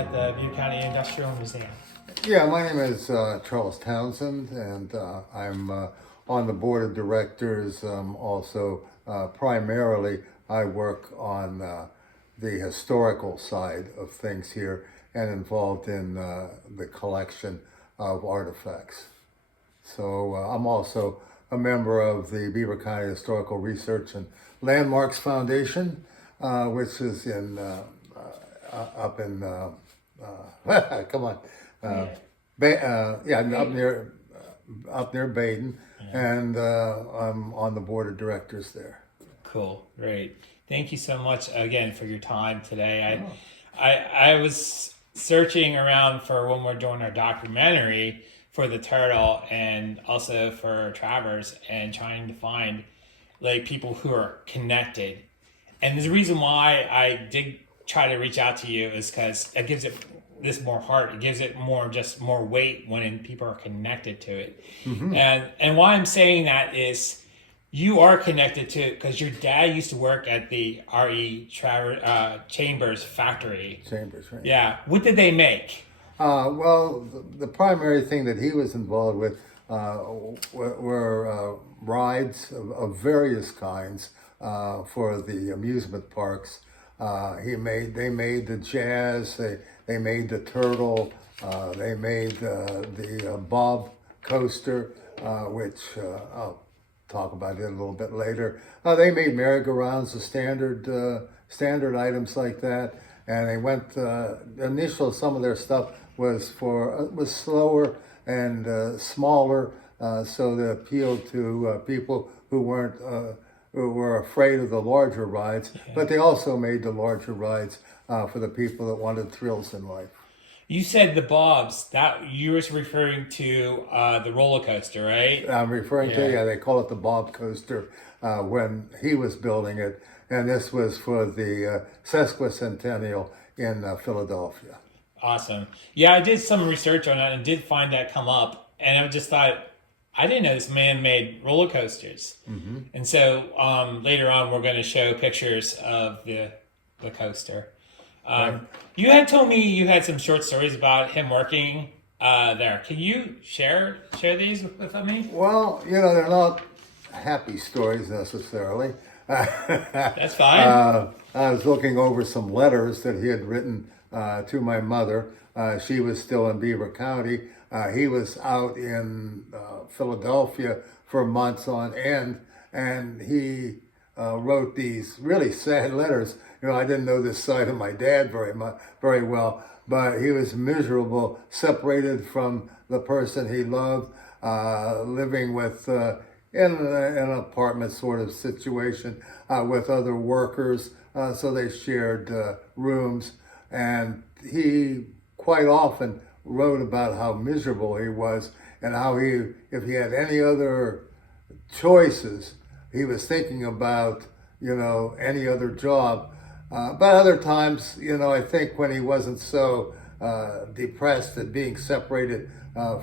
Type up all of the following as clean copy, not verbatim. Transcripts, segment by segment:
at the Butte County Industrial Museum. Yeah, my name is Charles Townsend, and I'm on the board of directors. Also, primarily, I work on the historical side of things here and involved in the collection of artifacts. So I'm also a member of the Beaver County Historical Research and Landmarks Foundation, which is in up in come on, up near Baden, and I'm on the board of directors there. Cool, great. Thank you so much again for your time today. I was searching around for when we're doing our documentary for the turtle and also for Travers and trying to find like people who are connected. And the reason why I did try to reach out to you is because it gives it this more heart. It gives it more weight when people are connected to it. Mm-hmm. And why I'm saying that is you are connected to it because your dad used to work at the R.E. Chambers factory. Chambers, right? Yeah. What did they make? Well, the primary thing that he was involved with were rides of various kinds for the amusement parks. They made the Jazz, they made the Turtle, they made the Bob coaster, which I'll talk about it a little bit later. They made merry-go-rounds, the standard items like that, and they went. Some of their stuff was slower and smaller, so that appealed to people who were afraid of the larger rides, but they also made the larger rides for the people that wanted thrills in life. You said the Bobs, that you were referring to the roller coaster, right? I'm referring to, they call it the Bob coaster when he was building it, and this was for the sesquicentennial in Philadelphia. Awesome. Yeah, I did some research on it and did find that come up, and I just thought, I didn't know this man made roller coasters. Mm-hmm. And so later on, we're going to show pictures of the coaster. Right. You had told me you had some short stories about him working there. Can you share these with me? Well, they're not happy stories necessarily. That's fine. I was looking over some letters that he had written to my mother. She was still in Beaver County. He was out in Philadelphia for months on end, and he wrote these really sad letters. I didn't know this side of my dad very well, but he was miserable, separated from the person he loved, living with in an apartment sort of situation with other workers. So they shared rooms, and he quite often wrote about how miserable he was and how if he had any other choices, he was thinking about, any other job. But other times, I think when he wasn't so depressed at being separated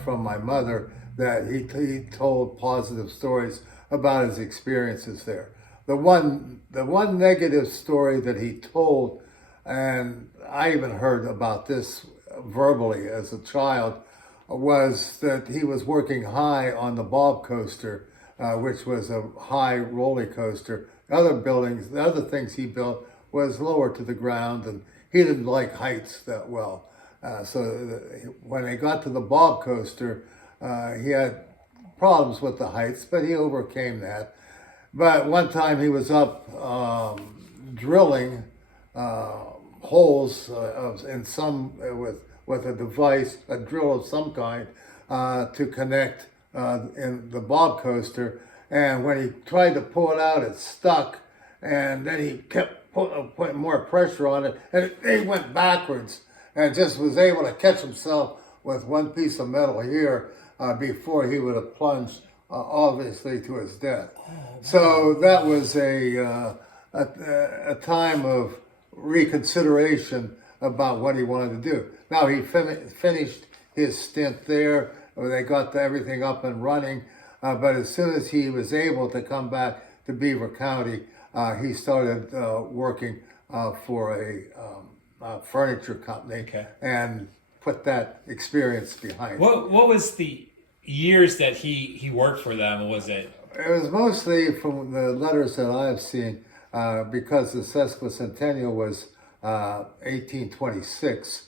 from my mother, that he told positive stories about his experiences there. The one negative story that he told, and I even heard about this verbally as a child, was that he was working high on the Bob coaster, which was a high roller coaster. The other things he built was lower to the ground, and he didn't like heights that well. When they got to the Bob coaster, he had problems with the heights, but he overcame that. But one time he was up drilling holes with a device, a drill of some kind, to connect in the Bob coaster. And when he tried to pull it out, it stuck. And then he kept putting more pressure on it, and it went backwards. And just was able to catch himself with one piece of metal here before he would have plunged, obviously, to his death. So that was a time of reconsideration about what he wanted to do. Now he finished his stint there. They got everything up and running. But as soon as he was able to come back to Beaver County, he started working for furniture company, Okay. and put that experience behind it. What was the years that he worked for them? Was it? It was mostly from the letters that I've seen, because the sesquicentennial was 1826.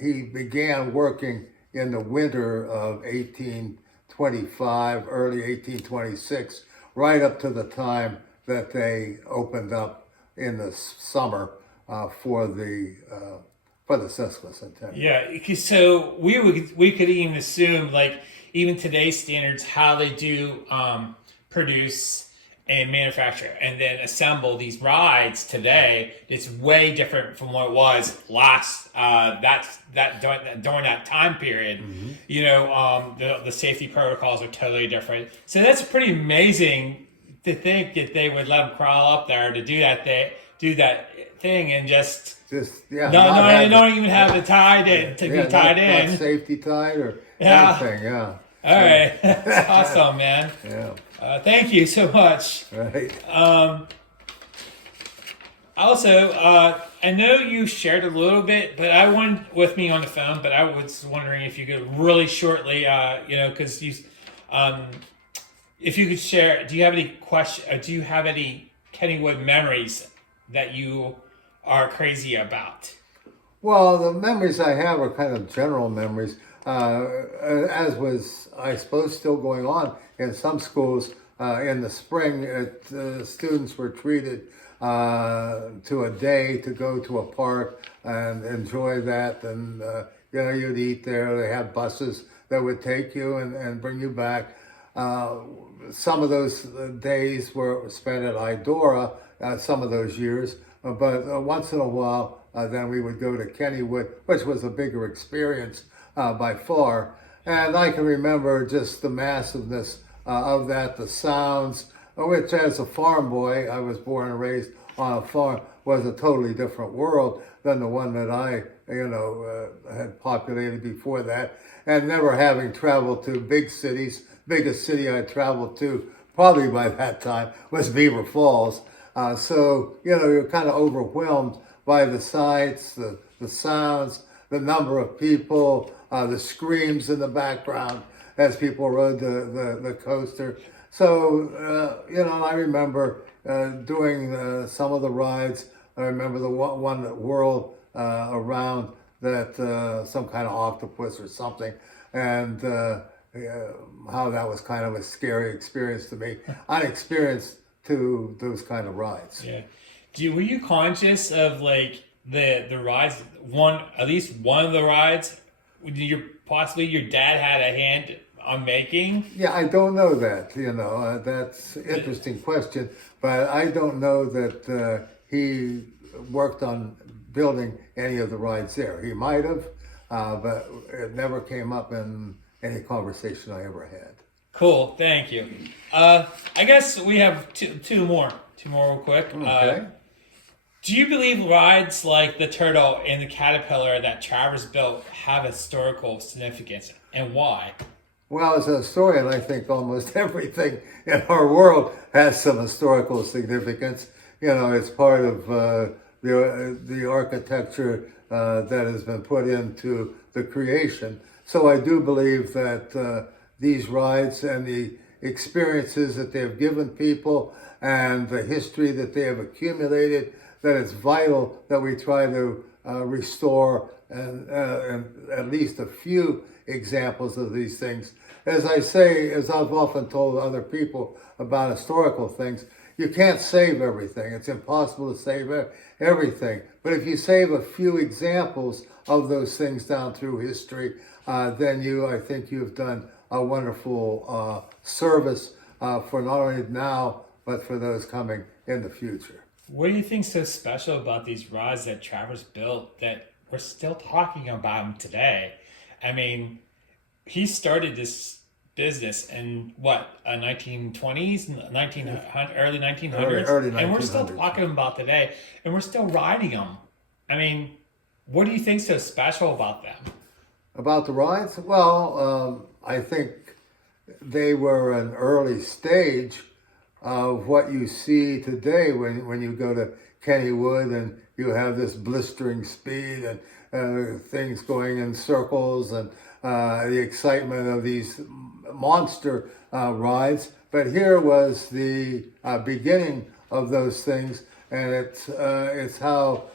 He began working in the winter of 1825, early 1826, right up to the time that they opened up in the summer for the sesquicentennial. Yeah, so we could even assume, like, even today's standards, how they do produce and manufacture and then assemble these rides today, it's way different from what it was last during that time period. Mm-hmm. You know, the safety protocols are totally different. So that's pretty amazing to think that they would let them crawl up there to do that thing and just not even have the tied in to be tied in. Not safety tied or Yeah. anything. Yeah. All right, that's awesome, man. Yeah. Thank you so much. Right. Also, I know you shared a little bit, but I wanted with me on the phone. But I was wondering if you could really shortly, because if you could share. Do you have any do you have any Kennywood memories that you are crazy about? Well, the memories I have are kind of general memories, as was, I suppose, still going on in some schools. In the spring, students were treated to a day to go to a park and enjoy that. And, you'd eat there. They had buses that would take you and bring you back. Some of those days were spent at Idora, some of those years. But once in a while, then we would go to Kennywood, which was a bigger experience by far. And I can remember just the massiveness of that, the sounds, which as a farm boy, I was born and raised on a farm, was a totally different world than the one that I, had populated before that. And never having traveled to big cities, biggest city I traveled to probably by that time was Beaver Falls. So, you're kind of overwhelmed by the sights, the sounds, the number of people, the screams in the background as people rode the coaster. So, I remember doing some of the rides. I remember the one that whirled around that some kind of octopus or something, and how that was kind of a scary experience to me. Unexperienced to those kind of rides. Yeah. Were you conscious of like the rides? At least one of the rides, possibly your dad had a hand on making? Yeah, I don't know that. That's an interesting question, but I don't know that he worked on building any of the rides there. He might have, but it never came up in any conversation I ever had. Cool, thank you. I guess we have two more real quick. Okay. Do you believe rides like the Turtle and the Caterpillar that Travers built have historical significance, and why? Well, as a historian, I think almost everything in our world has some historical significance. It's part of the architecture that has been put into the creation. So I do believe that these rides and the experiences that they have given people and the history that they have accumulated, that it's vital that we try to restore and at least a few examples of these things. As I say, as I've often told other people about historical things, you can't save everything. It's impossible to save everything. But if you save a few examples of those things down through history, then I think you've done a wonderful service for not only now, but for those coming in the future. What do you think's so special about these rides that Travers built that we're still talking about them today? I mean, he started this business in 1920s, early 1900s, early and we're still 1900s. talking about today, and we're still riding them. I mean, what do you think's so special about them? About the rides? Well, I think they were an early stage of what you see today when you go to Kennywood and you have this blistering speed and things going in circles and the excitement of these monster rides. But here was the beginning of those things, and it's how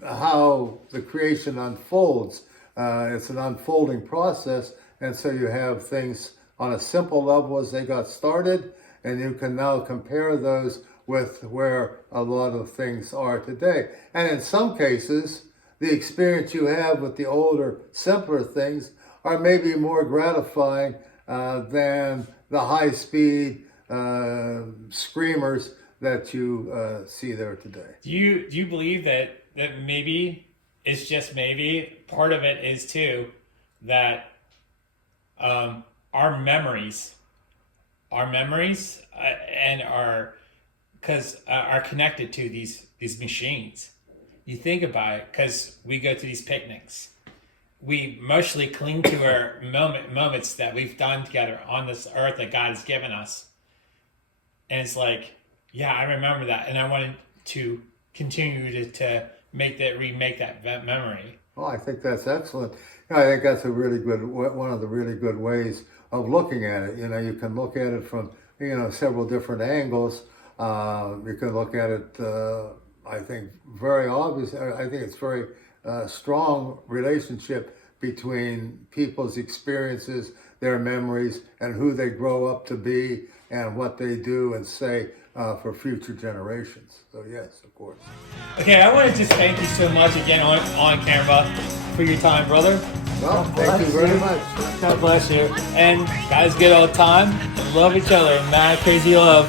the creation unfolds. It's an unfolding process, and so you have things on a simple level as they got started, and you can now compare those with where a lot of things are today. And in some cases, the experience you have with the older, simpler things are maybe more gratifying than the high-speed screamers that you see there today. Do you believe that maybe, it's just maybe, part of it is too that our memories and are connected to these machines. You think about it, because we go to these picnics. We mostly cling to our moments that we've done together on this earth that God has given us. And it's like, yeah, I remember that, and I wanted to continue to remake that memory. Oh, I think that's excellent. I think that's a really good, one of the really good ways of looking at it. You can look at it from, several different angles. You can look at it, I think, very obvious. I think it's very strong relationship between people's experiences, their memories, and who they grow up to be, and what they do and say for future generations. So yes, of course. Okay, I want to just thank you so much again on camera for your time, brother. Well, thank you very much. God bless you. And guys, get all the time and love each other. Mad crazy love.